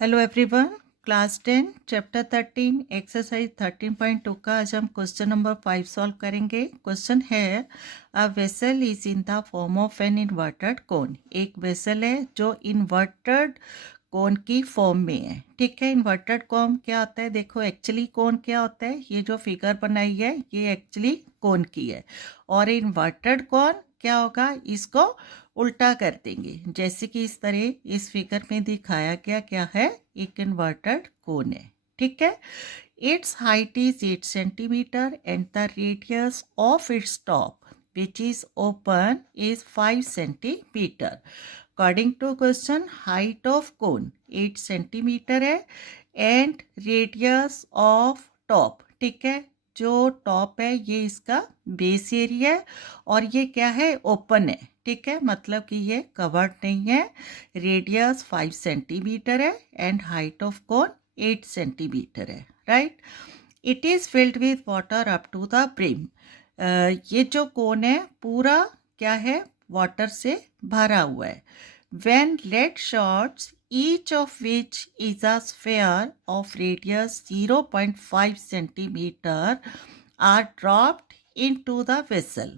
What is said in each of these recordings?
Hello everyone, class 10 chapter 13 exercise 13.2 का आज हम क्वेश्चन नंबर 5 सॉल्व करेंगे। क्वेश्चन है a vessel is in the form of an inverted कोन। एक वेसल है जो इन्वर्टेड कोन की फॉर्म में है। ठीक है, इन्वर्टेड कोन क्या होता है? देखो एक्चुअली कोन क्या होता है, ये जो फिगर बनाई है ये एक्चुअली कोन की है। और इन्वर्टेड कोन क्या होगा, इसको उल्टा कर देंगे, जैसे कि इस तरह इस फिगर में दिखाया गया क्या है, एक इन्वर्टेड कोन है। ठीक है, it's height is 8 centimetre and the radius of its top which is open is 5 centimeter. According to question, height of cone 8 centimeter है and radius of top, ठीक है, जो टॉप है ये इसका बेस एरिया है और ये क्या है, ओपन है। ठीक है, मतलब कि ये कवर्ड नहीं है। रेडियस 5 सेंटीमीटर है and height of cone 8 centimetre है। Right, it is filled with water up to the brim. ये जो कोन है पूरा क्या है, वाटर से भरा हुआ है। When lead shots, each of which is a sphere of radius 0.5 centimeter, are dropped into the vessel,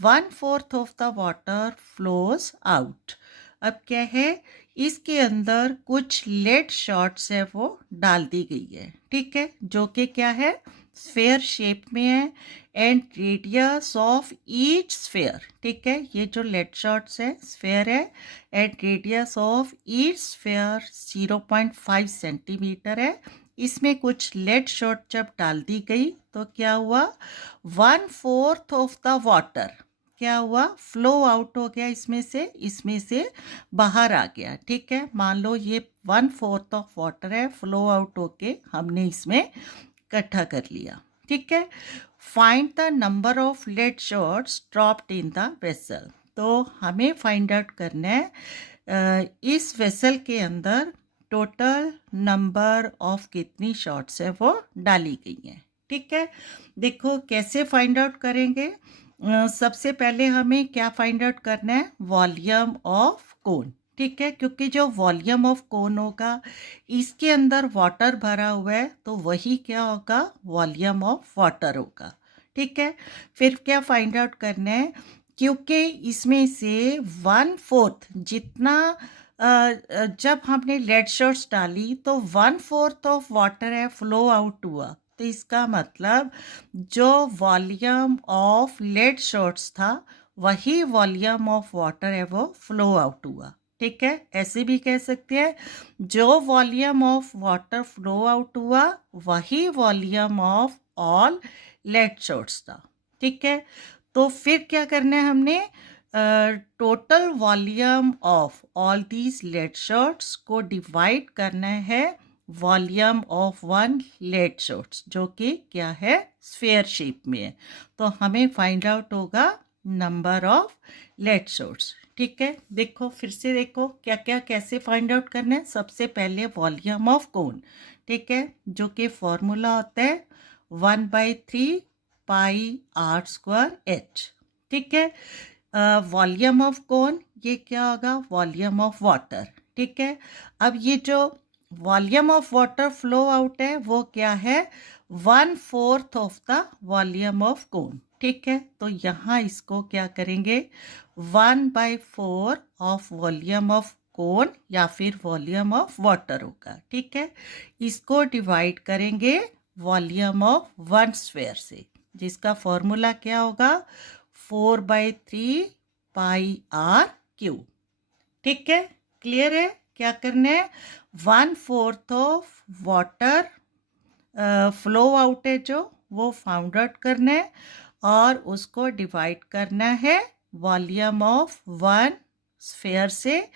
1/4 of the water flows out. अब क्या है, इसके अंदर कुछ लेड शॉट्स है वो डाल दी गई है। ठीक है, जो कि क्या है, स्फेयर शेप में है and radius of each sphere. ठीक है, ये जो लेड शॉट्स है स्फेयर है and radius of each sphere 0.5 centimetre है। इसमें कुछ लेड शॉट जब डाल दी गई तो क्या हुआ, 1/4 ऑफ द वाटर क्या हुआ, फ्लो आउट हो गया, इसमें से बाहर आ गया। ठीक है, मान लो ये 1/4 ऑफ वाटर है, फ्लो आउट होके हमने इसमें इकट्ठा कर लिया। ठीक है, find the number of lead shots dropped in the vessel. तो हमें फाइंड आउट करना है इस वेसल के अंदर टोटल नंबर ऑफ कितनी शॉट्स है वो डाली गई हैं। ठीक है, देखो कैसे फाइंड आउट करेंगे। सबसे पहले हमें क्या फाइंड आउट करना है, वॉल्यूम ऑफ कोन। ठीक है, क्योंकि जो वॉल्यूम ऑफ कोन होगा इसके अंदर वाटर भरा हुआ है तो वही क्या होगा, वॉल्यूम ऑफ वाटर होगा। ठीक है, फिर क्या फाइंड आउट करना है, क्योंकि इसमें से 1/4 जितना जब हमने लेड शॉट्स डाली तो 1/4 ऑफ वाटर है फ्लो आउट हुआ, तो इसका मतलब जो वॉल्यूम ऑफ लेड शॉट्स था वही वॉल्यूम ऑफ वाटर है वो फ्लो आउट हुआ। ठीक है, ऐसे भी कह सकते हैं जो volume of water flow out हुआ वही volume of all lead shots था। ठीक है, तो फिर क्या करना है हमने, total volume of all these lead shots को डिवाइड करना है volume of one lead shots, जो कि क्या है, स्फेयर शेप में है। तो हमें फाइंड आउट होगा नंबर ऑफ लेड शॉट्स। ठीक है, देखो फिर से देखो क्या क्या कैसे फाइंड आउट करना है। सबसे पहले वॉल्यूम ऑफ कोन, ठीक है, जो कि फॉर्मूला होता है 1/3 πr²h। ठीक है, वॉल्यूम ऑफ कोन ये क्या होगा, वॉल्यूम ऑफ वाटर। ठीक है, अब ये जो volume of water flow out है वो क्या है, 1/4 ऑफ द वॉल्यूम ऑफ कोन। ठीक है, तो यहाँ इसको क्या करेंगे, 1/4 ऑफ वॉल्यूम ऑफ कोन या फिर वॉल्यूम ऑफ वाटर होगा। ठीक है, इसको डिवाइड करेंगे वॉल्यूम ऑफ वन स्फेयर से, जिसका फॉर्मूला क्या होगा, 4/3 πr²। ठीक है, क्लियर है, क्या करना है, 1/4 ऑफ वाटर फ्लो आउट है जो वो फाउंड आउट करना है और उसको डिवाइड करना है वॉल्यूम ऑफ वन स्फेयर से।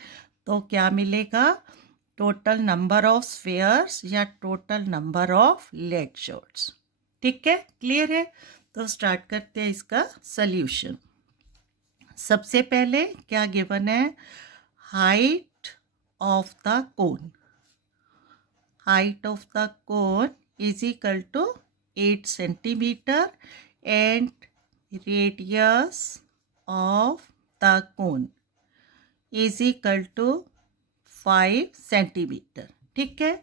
तो क्या मिलेगा, टोटल नंबर ऑफ स्फेयर्स या total number of lead shots. ठीक है, क्लियर है, तो स्टार्ट करते हैं इसका सल्यूशन। सबसे पहले क्या गिवन है, height of the cone. height of the cone is equal to 8 centimeter and radius of the cone is equal to 5 centimeter. ठीक है।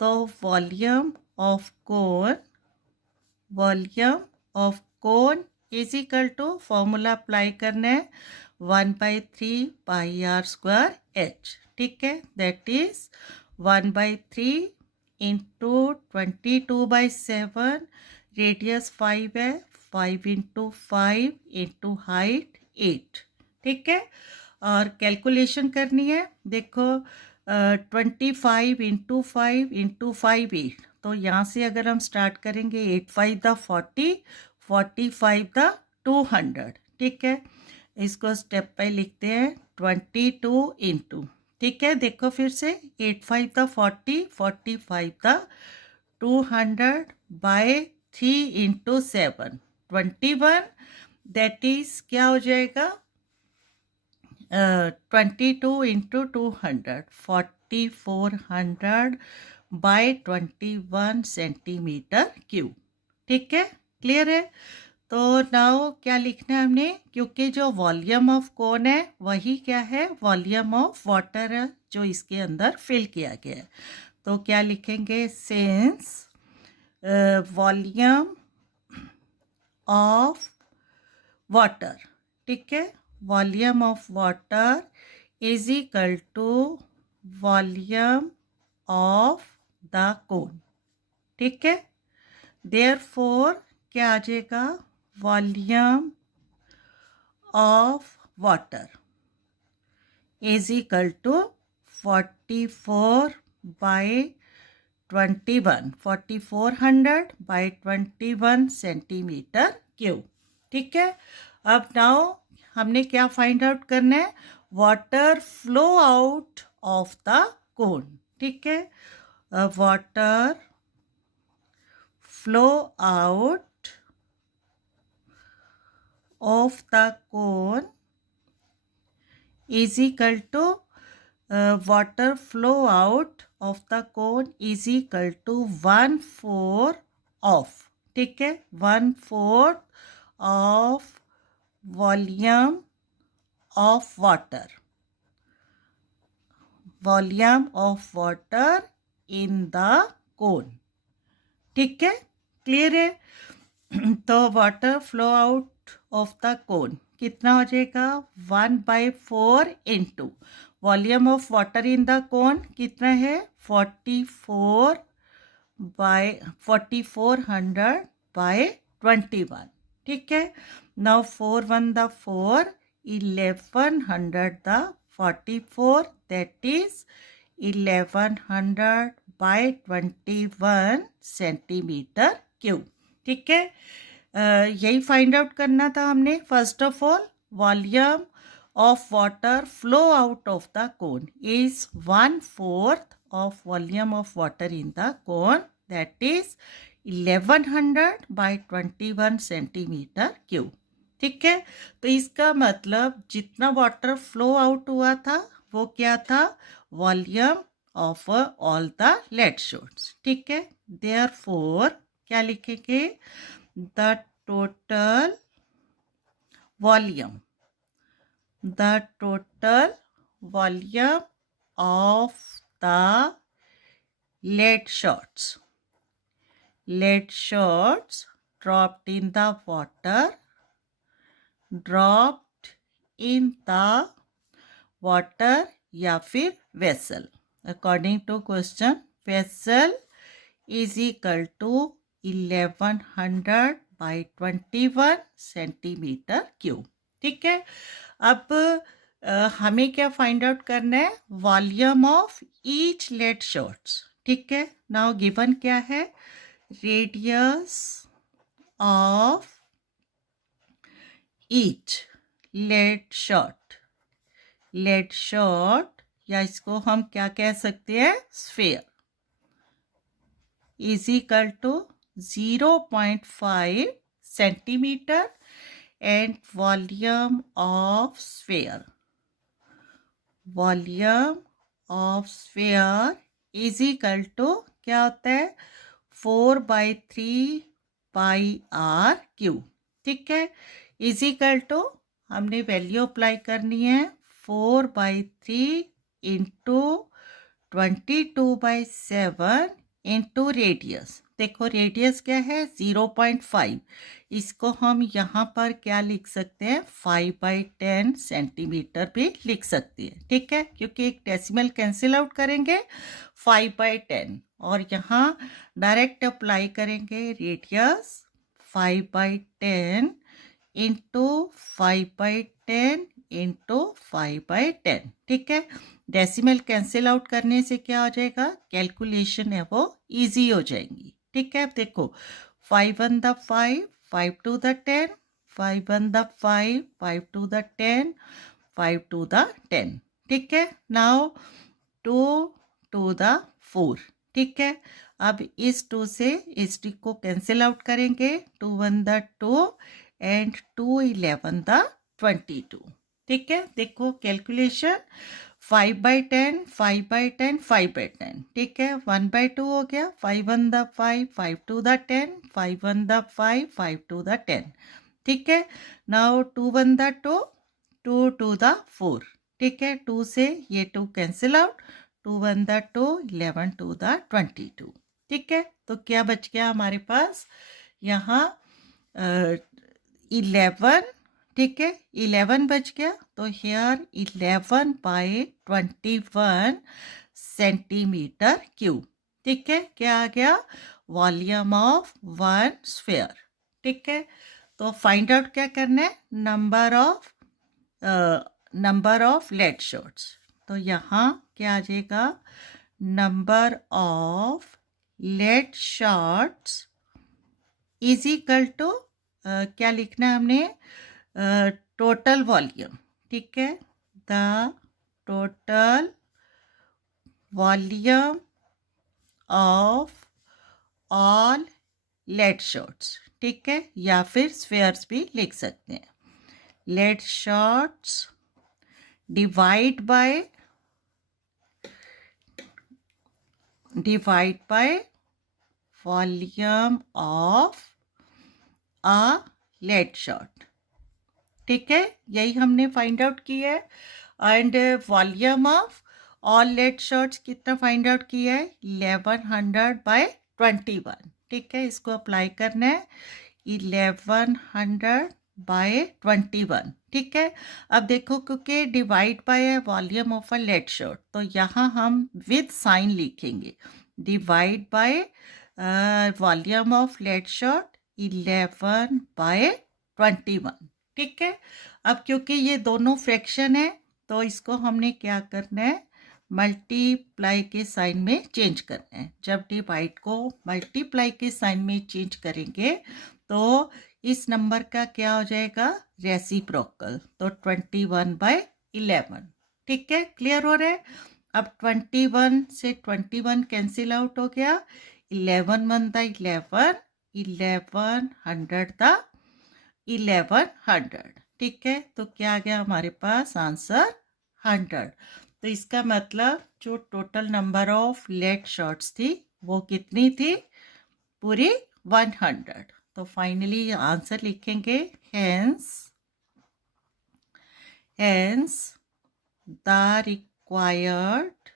तो volume of cone is equal to formula apply करना है 1/3 πr²h, ठीक है। That is 1/3 into 22/7, radius 5 है, 5 into 5 into height 8, ठीक है। और कैलकुलेशन करनी है, देखो 25 इंटू 5 8, तो यहाँ से अगर हम स्टार्ट करेंगे 8 5 द 40, 45 द 200, ठीक है। इसको स्टेप बाय लिखते हैं 22 इंटू, ठीक है। देखो फिर से 8 5 the 40, 45 the 200 by 3 into 7 21, that is क्या हो जाएगा 22 इंटू 200 4400 बाय 21 सेंटीमीटर क्यूब, ठीक है। क्लियर है। तो नाउ क्या लिखना है हमने, क्योंकि जो वॉल्यूम ऑफ कोन है वही क्या है वॉल्यूम ऑफ वाटर है जो इसके अंदर फिल किया गया है। तो क्या लिखेंगे, सिंस वॉल्यूम ऑफ वाटर, ठीक है, volume of water is equal to volume of the cone, ठीक है। देयरफॉर क्या आ जाएगा, volume of water is equal to 44 by 21, 4400 by 21 centimetre cube, ठीक है। अब नाउ हमने क्या फाइंड आउट करना है, water flow out of the cone, ठीक है। Water flow out of the cone is equal to water flow out of the cone is equal to 1/4 of, ठीक है, 1/4 of volume of water, volume of water in the cone, ठीक है। Clear है। तो water flow out of the cone कितना हो जाएगा 1/4 into volume of water in the cone कितना है 4400 बाय 21, ठीक है। Now 4 1 the 4, 1100 the 44, that is 1100 by 21 centimetre cube, ठीक है। यही फाइंड आउट करना था हमने। First of all volume of water flow out of the cone is 1/4 of volume of water in the cone, that is 1100 by 21 centimetre cube, ठीक है। तो इसका मतलब जितना वाटर फ्लो आउट हुआ था वो क्या था, volume of all the lead shots, ठीक है। देयरफॉर क्या लिखेंगे, the total volume of the lead shots dropped in the water या फिर vessel, according to question vessel is equal to 1100 by 21 centimetre cube, ठीक है। अब हमें क्या फाइंड आउट करना है, volume of each lead shots, ठीक है। नाउ गिवन क्या है, radius of each lead shot या इसको हम क्या कह सकते हैं, sphere is equal to 0.5 centimeter and volume of sphere is equal to क्या होता है 4/3 πr³, ठीक है। is equal to हमने वैल्यू अप्लाई करनी है 4/3 इंटू 22/7 इंटू रेडियस। देखो रेडियस क्या है 0.5, इसको हम यहाँ पर क्या लिख सकते हैं 5/10 सेंटीमीटर भी लिख सकते हैं, ठीक है, क्योंकि एक डेसिमल कैंसिल आउट करेंगे 5/10 और यहाँ डायरेक्ट अप्लाई करेंगे रेडियस 5/10 इंटू 5/10 इंटू 5/10, ठीक है। डेसिमल कैंसिल आउट करने से क्या हो जाएगा, कैलकुलेशन है वो इजी हो जाएंगी, ठीक है। अब देखो 5 1 the 5, 5 2 the 10, 5 1 the 5, 5 2 the 10, 5 2 the 10, ठीक है। नाउ 2 2 द 4, ठीक है। अब इस 2 से इस 2 को कैंसिल आउट करेंगे, 2 1 द 2 एंड 2 11 द 22, ठीक है। देखो कैलकुलेशन 5/10, 5/10, 5/10, ठीक है। 1/2 हो गया, 5 1 द 5, 5 2 द 10, 5 1 द 5, 5 2 द 10, ठीक है। नाउ 2 1 द 2, 2 2 द 4, ठीक है। 2 से ये 2 कैंसिल आउट, 2 1 द 2, 11 2 द 22, ठीक है। तो क्या बच गया हमारे पास यहाँ 11, ठीक है, 11 बच गया। तो हेयर 11/21 सेंटीमीटर क्यूब, ठीक है। क्या आ गया, वॉल्यूम ऑफ वन स्फीयर, ठीक है। तो फाइंड आउट क्या करना है, नंबर ऑफ लेड शॉट्स। तो यहाँ क्या आ जाएगा, number of lead shots is equal to क्या लिखना है हमने, टोटल वॉल्यूम, ठीक है। The total volume of all lead shots, ठीक है, या फिर स्फीयर्स भी लिख सकते हैं। Lead shots divide by volume of a lead shot, ठीक है। यही हमने फाइंड आउट किया है। And volume of all lead shots कितना फाइंड आउट किया है, 1100/21, ठीक है। इसको अप्लाई करना है 1100/21, ठीक है। अब देखो क्योंकि डिवाइड बाय है volume of a lead shot, तो यहाँ हम विद साइन लिखेंगे, divide by volume of lead shot 11/21, ठीक है। अब क्योंकि ये दोनों फ्रैक्शन है तो इसको हमने क्या करना है, मल्टीप्लाई के साइन में चेंज करना है। जब डिवाइड को मल्टीप्लाई के साइन में चेंज करेंगे तो इस नंबर का क्या हो जाएगा, रेसिप्रोकल, तो 21/11, ठीक है। क्लियर हो रहा है। अब 21 से 21 कैंसिल आउट हो गया, 11 1 द 11, 1100 द 1100, ठीक है। तो क्या आ गया हमारे पास आंसर 100। तो इसका मतलब जो total number of lead shots थी वो कितनी थी, पूरी 100। तो फाइनली आंसर लिखेंगे, hence the required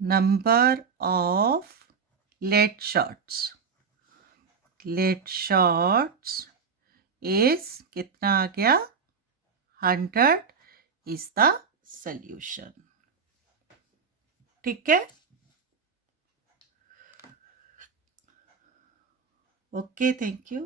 number of lead shots is कितना आ गया, 100 इज द सॉल्यूशन, ठीक है। Okay, thank you.